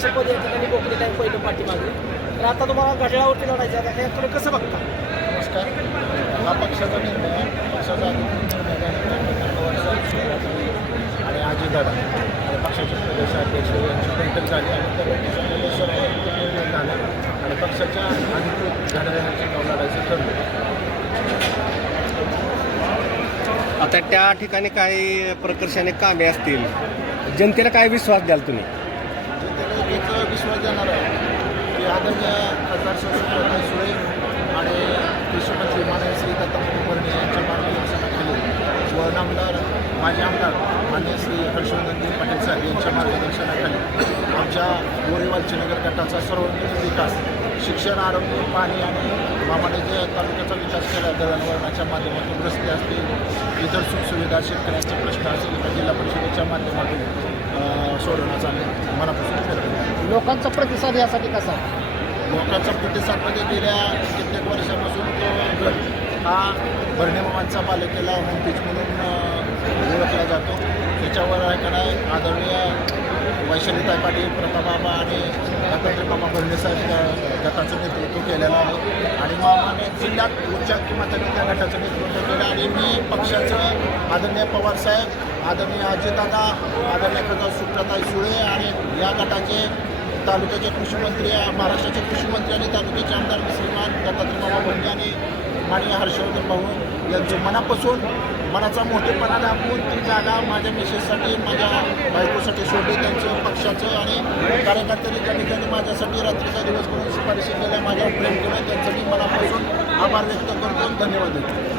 अध्यक्षपद या ठिकाणी बोकलेलं आहे पहिलं पाठीमागे. तर आता तुम्हाला घड्याळावरती लढायचं आहे. आता तुम्ही कसं बघता? नमस्कार. हा पक्षाचा निर्णय आहे. पक्षाचा निर्णय झाल्यानंतर पवार साहेब, सुरुवात आणि अजितदादा आणि पक्षाचे प्रदेशाध्यक्ष यांची बैठक झाली आणि त्या बैठकीमध्ये सर्व निर्णय झाला आणि पक्षाच्या अधिकृत घड्याळाची नाव लढायचं ठरलं. आता त्या ठिकाणी काही प्रकर्षाने कामे असतील, जनतेला काय विश्वास द्याल तुम्ही? जनतेला एक विश्वास देणार आहे की आदरणीय खासदार सुप्रियाताई सुळे आणि कृषीमंत्री माननीय श्री दत्तात्रय भरणे यांच्या मार्गदर्शनाखाली व नामदार माजी आमदार माननीय श्री हर्षवर्धनजी पाटील साहेब यांच्या मार्गदर्शनाखाली आमच्या गोरेवाल नगर गटाचा सर्वांगीण विकास, शिक्षण, आरोग्य, पाणी आणि मामाने जे तालुक्याचा विकास केला, दळणवळणाच्या माध्यमातून रस्ते असतील, इतर सुखसुविधा, शेतकऱ्यांचे प्रश्न असतील तर जिल्हा परिषदेच्या माध्यमातून सोडवण्याचा आम्ही मनापासून प्रयत्न. लोकांचा प्रतिसाद यासाठी कसा? लोकांचा प्रतिसाद म्हणजे गेल्या कित्येक वर्षापासून तो गट हा भरणेमामांचा पालिकेला होमपीच म्हणून ओळखला जातो. त्याच्यावर आहे आदरणीय वैशालीताई पाटील, प्रतापबाबा आणि दत्तात्रय मामा भरणेसाहेब गटाचं नेतृत्व केलेलं आहे आणि मामाने जिल्ह्यात उच्च किंमतीने त्या गटाचं नेतृत्व केलं आणि मी पक्षाचं आदरणीय पवारसाहेब, आदरणीय अजितदादा, आदरणीय खासदार सुप्रियाताई सुळे आणि या गटाचे तालुक्याचे कृषीमंत्री, महाराष्ट्राचे कृषीमंत्री आणि तालुक्याचे आमदार श्रीमान दत्तात्रय मामा भरणे आणि माननीय हर्षवर्धन भाऊ यांचं मनापासून मनाचा मोठेपणा दाखवून ती जागा माझ्या मिसेससाठी, माझ्या बायकोसाठी सोडली. त्यांचं पक्षाचं आणि कार्यकर्त्यांनी त्या ठिकाणी माझ्यासाठी रात्रीचा दिवस करून शिफारशी केल्या, माझ्यावर प्रेम केलं. त्यांचं मी मनापासून आभार व्यक्त करतो. धन्यवाद देतो.